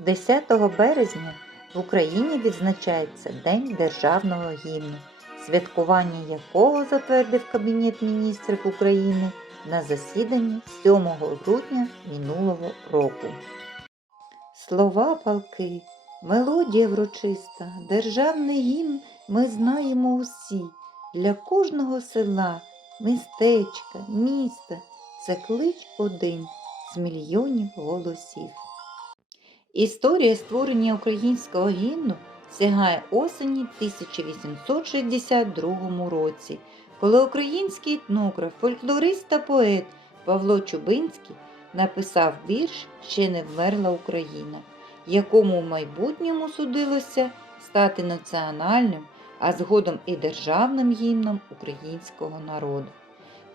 10 березня в Україні відзначається День державного гімну, святкування якого затвердив Кабінет міністрів України на засіданні 7 грудня минулого року. Слова палки, мелодія врочиста, державний гімн ми знаємо усі. Для кожного села, містечка, міста це клич один з мільйонів голосів. Історія створення українського гімну сягає осені 1862 році, коли український етнограф, фольклорист та поет Павло Чубинський написав вірш Ще не вмерла Україна, якому в майбутньому судилося стати національним, а згодом і державним гімном українського народу.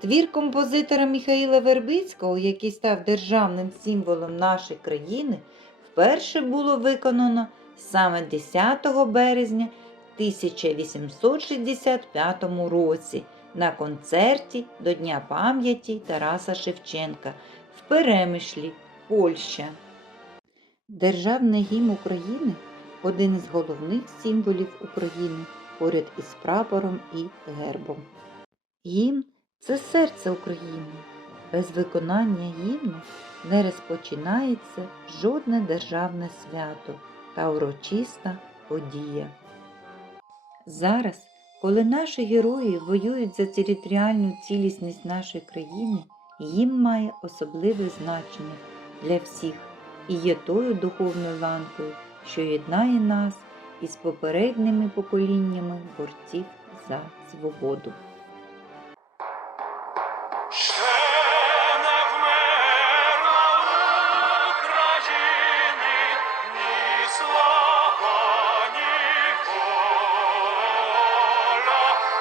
Твір композитора Михаїла Вербицького, який став державним символом нашої країни, вперше було виконано саме 10 березня 1865 році на концерті до Дня пам'яті Тараса Шевченка в Перемишлі, Польща. Державний гімн України один із головних символів України поряд із прапором і гербом. Гімн це серце України. Без виконання гімну не розпочинається жодне державне свято та урочиста подія. Зараз, коли наші герої воюють за територіальну цілісність нашої країни, гімн має особливе значення для всіх і є тою духовною ланкою, що єднає нас із попередніми поколіннями борців за свободу.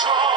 joy.